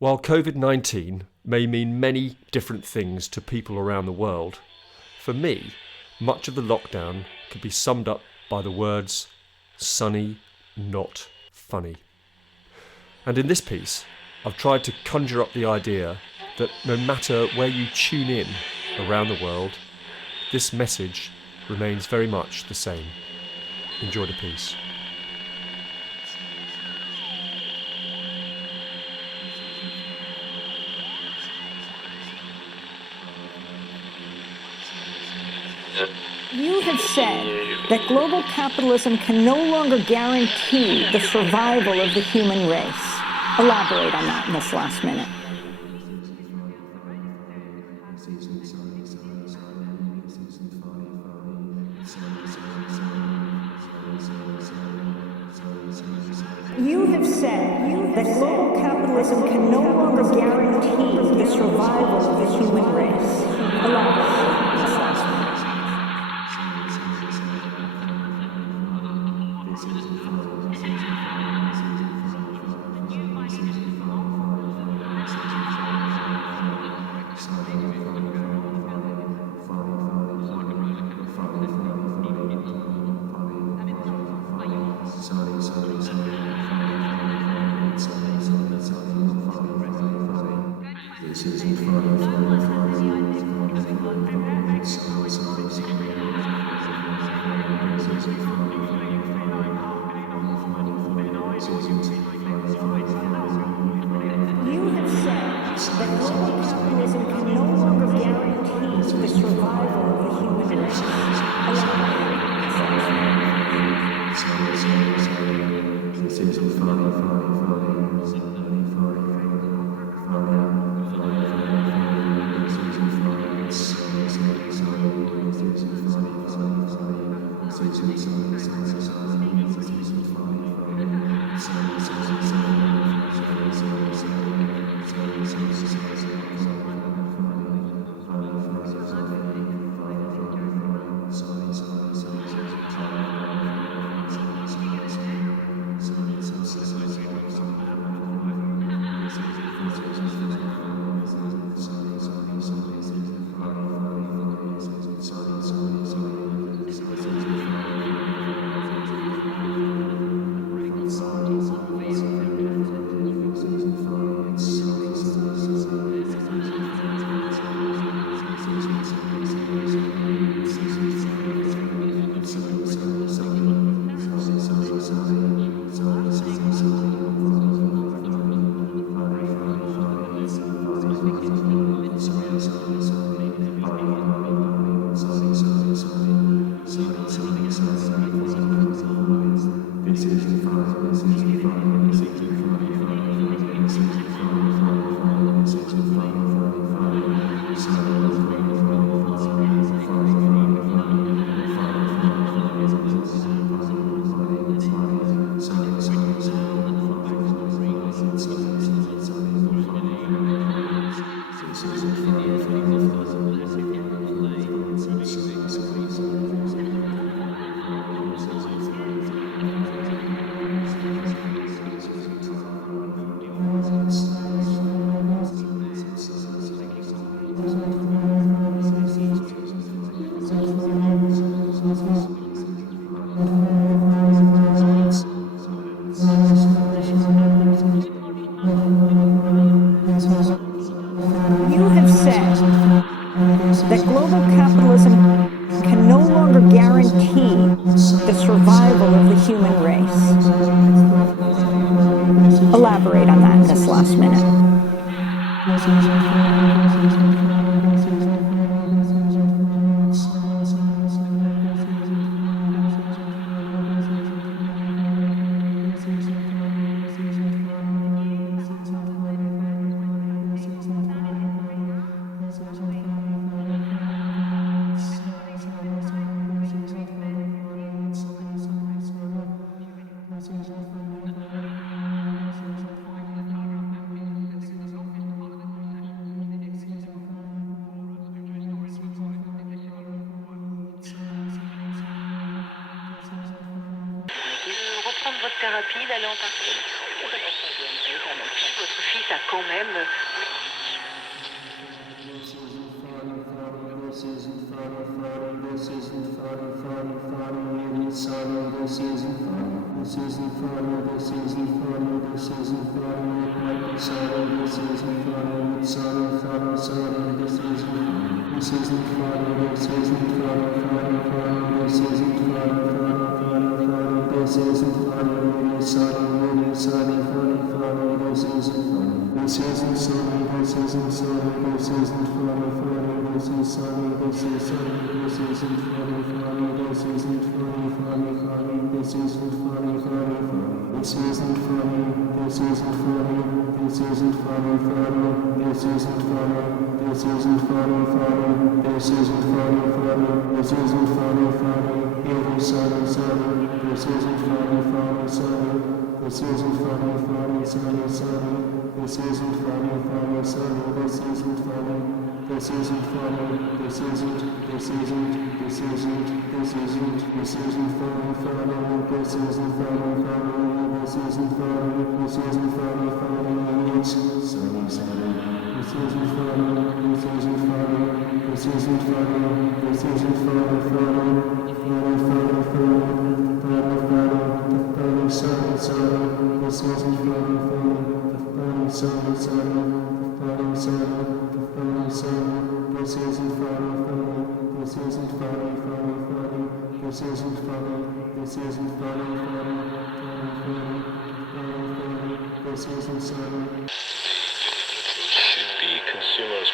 While COVID-19 may mean many different things to people around the world, for me, much of the lockdown could be summed up by the words, sunny, not funny. And in this piece, I've tried to conjure up the idea that no matter where you tune in around the world, this message remains very much the same. Enjoy the piece. You have said that global capitalism can no longer guarantee the survival of the human race. Elaborate on that in this last minute. You have said that global capitalism can no longer guarantee the survival of the human race. Elaborate on this last minute. You have said that global capitalism can no longer guarantee the survival of the human race. You have said that global capitalism can no longer guarantee the survival of the human race. Elaborate on that in this last minute. Reprendre votre thérapie, d'aller en partie. Votre fils a quand même... Should be consumers.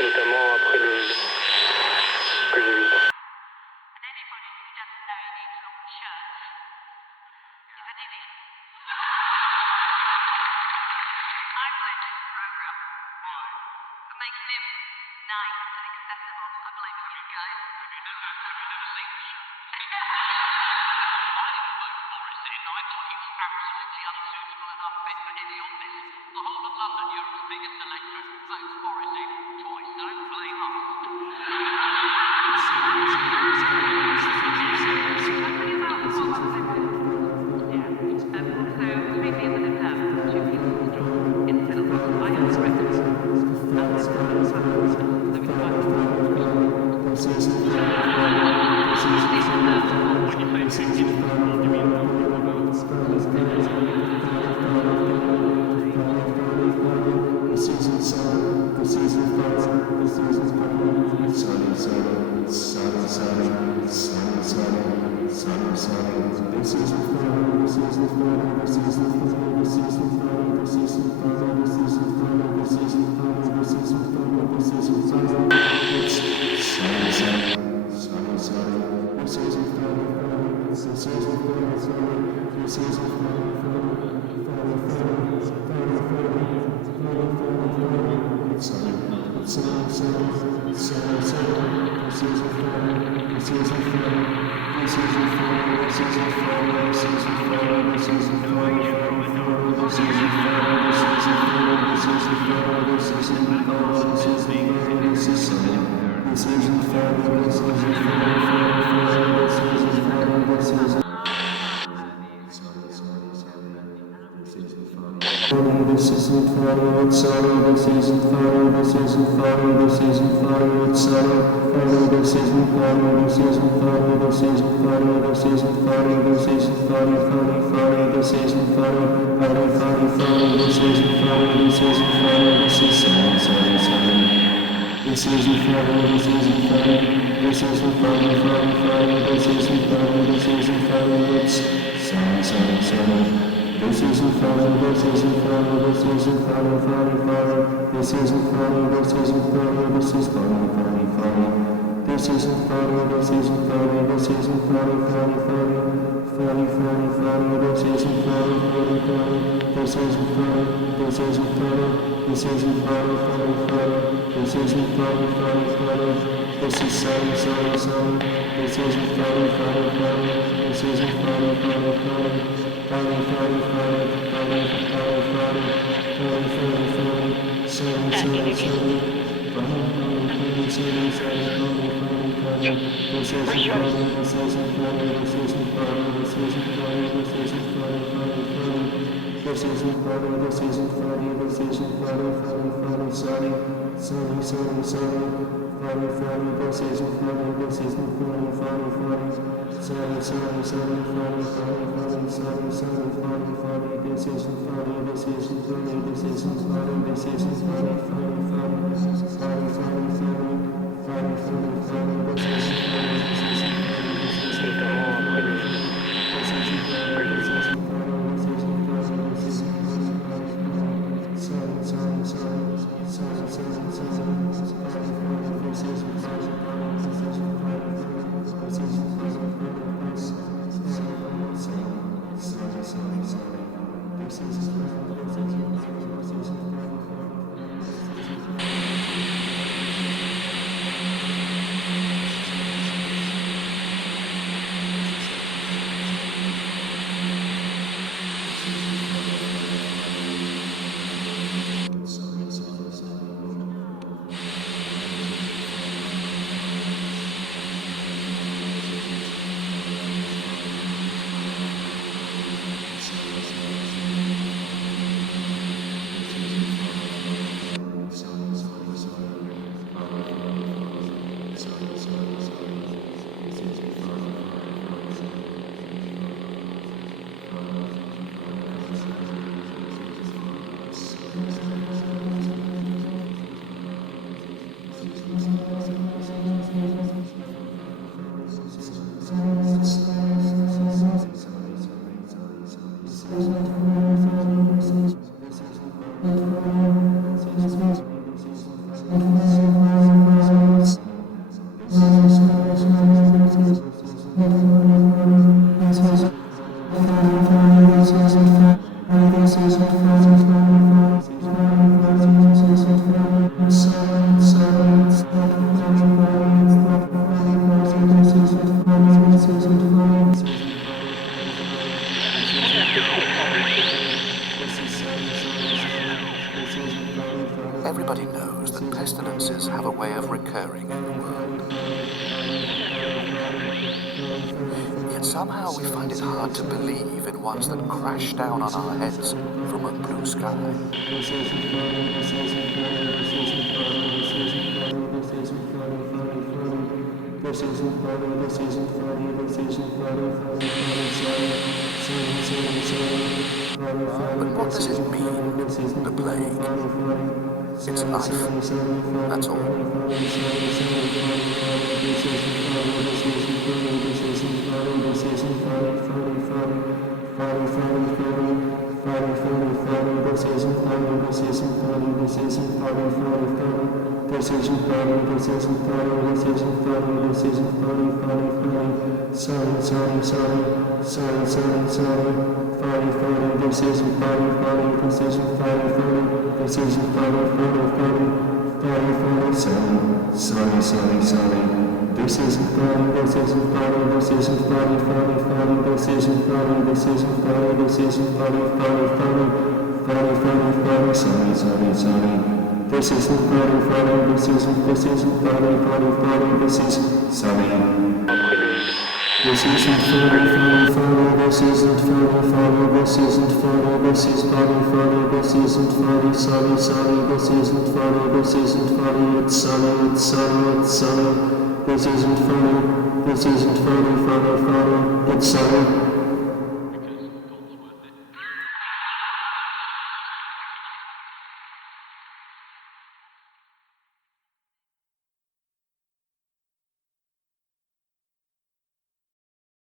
Notamment après le que j'ai vu. This isn't funny, it's sorry, this isn't funny, this isn't funny, this isn't funny, it's sorry, funny, this isn't funny, this isn't funny, this isn't funny, this isn't funny, this isn't funny, funny, this isn't funny, funny, this isn't funny, this isn't funny, this is sorry, this isn't funny, this isn't funny. this isn't funny, this isn't funny, this isn't funny, it's sunny, sunny, sunny. This isn't funny, this isn't funny, this isn't funny, this isn't funny, this isn't funny, this is funny, funny. This isn't funny, this isn't funny, this isn't funny, funny, this isn't funny, this isn't funny, this isn't funny, this isn't funny, this isn't funny, this is sunny, this isn't funny, this isn't funny, Everybody knows that pestilences have a way of recurring in the world. Yet somehow we find it hard to believe in ones that crash down on our heads from a blue sky. But what does it mean, the plague? It's life, that's all. It's sunny.